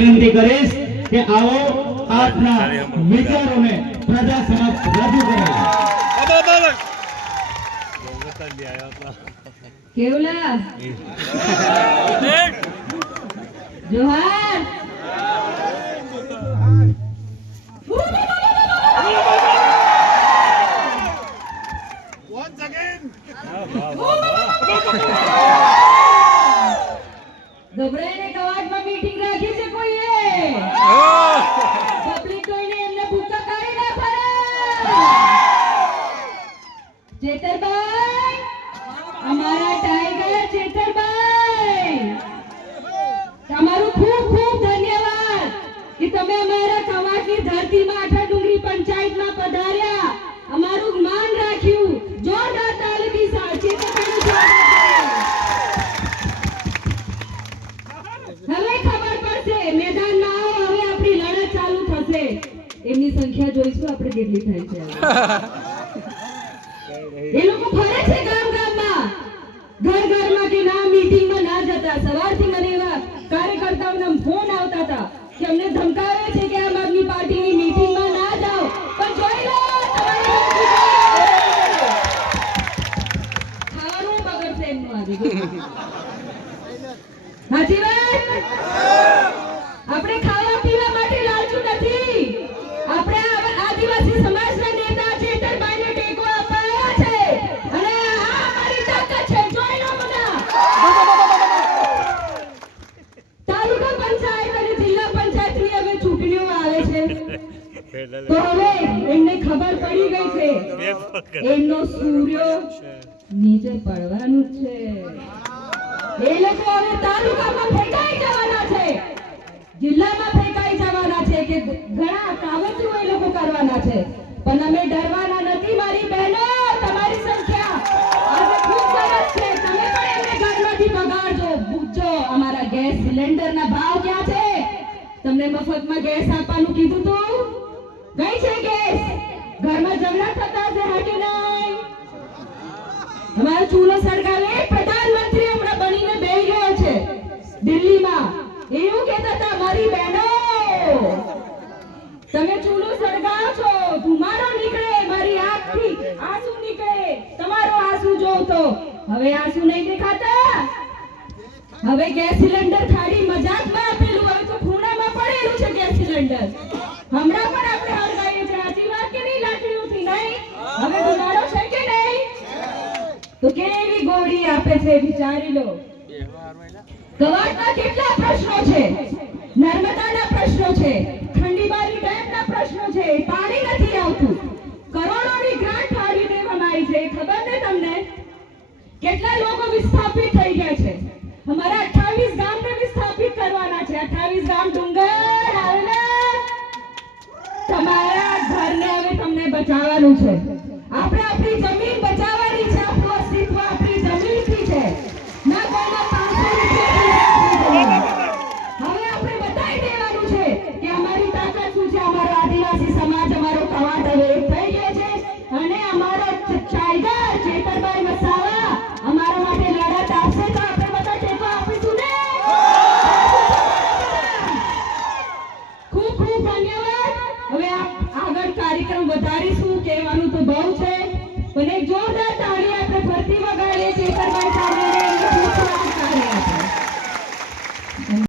વિનંતી કરીશ કે આવો આપના વિચારોને પ્રજા સમક્ષ રજૂ કરો। કેવલા જોહાર once again ગભરાઈને કવાટમાં મીટિંગ રાખી છે કોઈએ પબ્લિક કોઈને એમને ભૂકા કાઢી ના ફરે। જેતરભાઈ અમારા ટાઈગર જેતરભાઈ તમારું ખૂબ ખૂબ ધન્યવાદ કે તમે અમારા કવાટની ધરતીમાં આઠા ડુંગરી પંચાયતમાં પધાર્યા, અમારું માન રાખ્યું। જોરદાર તાલીથી જેતરભાઈનું સ્વાગત છે। હવે ખબર પડશે મેદાનમાં આવો, હવે આપણી લડત ચાલુ થશે। એમની સંખ્યા જોઈશું આપણે કેટલી થાય છે। એ લોકો ફરે છે ગામ ગામમાં, ઘર ઘરમાં કે ના મીટિંગમાં ના જતા। સવારથી મને એવા કાર્યકર્તાઓના ફોન આવતા હતા કે અમને ધમકાવે છે કે આમ આદમી પાર્ટીની મીટિંગમાં ના જાઓ, પણ જોઈ લો ખાવાનું બગડશે એમનું આજે। સાચી વાત? આપણે ખાવા પીવા માટે લાલચુ નથી, આપણે આદિવાસી સમાજના નેતા જેતરભાઈને ટેકો આપવા આવ્યા છે અને આ અમારી તાકાત છે। જોઈ લો બધા તાલુકા પંચાયત અને જિલ્લા પંચાયતની હવે ચૂંટણીઓ આવે છે તો હવે એમને ખબર પડી ગઈ છે એમનો સૂર્ય નીચે પડવાનું જ છે। એ લોકો હવે તાલુકામાં ફેંકાઈ જવાના છે, જિલ્લામાં ફેંકાઈ જવાના છે કે ઘણા કાવતરું એ લોકો કરવાના છે, પણ અમે ડરવાના નથી મારી બહેનો। તમારી સંખ્યા આજે ખૂબ સરસ છે, તમે પણ એમને ઘરમાંથી બગાડજો। પૂછજો અમારા ગેસ સિલિન્ડરના ભાવ ક્યાં છે? તમને મફતમાં ગેસ આપવાનું કીધું તું, કઈ છે ગેસ? ઘરમાં ઝઘડા થતા છે હા કે નહીં? અમારો ચૂલો સળગાવે પ્રધાનમંત્રી હમણાં બનીને બેહી ગયો છે દિલ્હીમાં, એવું કહેતા હતા મારી બહેનો તમે ચૂલો સળગાવો છો, ધુમાડો નીકળે, મારી આંખથી આંસુ નીકળે, તમારો આંસુ જોઉં તો હવે આંસુ નહીં દેખાતા। હવે ગેસ સિલિન્ડર ખાલી મજાકમાં આપેલું, હવે તો ખૂણામાં પડેલું છે ગેસ સિલિન્ડર। હમણાં પણ આપણે હળગાવીએ છીએ, સાચી વાત કે નહીં? લાકડીઓથી નહીં, હવે ધુમાડો છે કે નહીં? તો કેવી ગોળી આપે છે વિચારી લો। કવાટના કેટલા પ્રશ્નો છે, નર્મદાના પ્રશ્નો છે, ખંડીબારી ડેમના પ્રશ્નો છે, પાણી નથી આવતું, કરોડોની ગ્રાન્ટ ફાળવી દેવામાં આવી છે, ખબર ને તમને? કેટલા લોકો વિસ્થાપિત થઈ ગયા છે, અમારા 28 ગામને વિસ્થાપિત કરવાના છે। 28 ગામ ડુંગર આવેલા, તમારા ઘરને હવે તમને બચાવવાનું છે।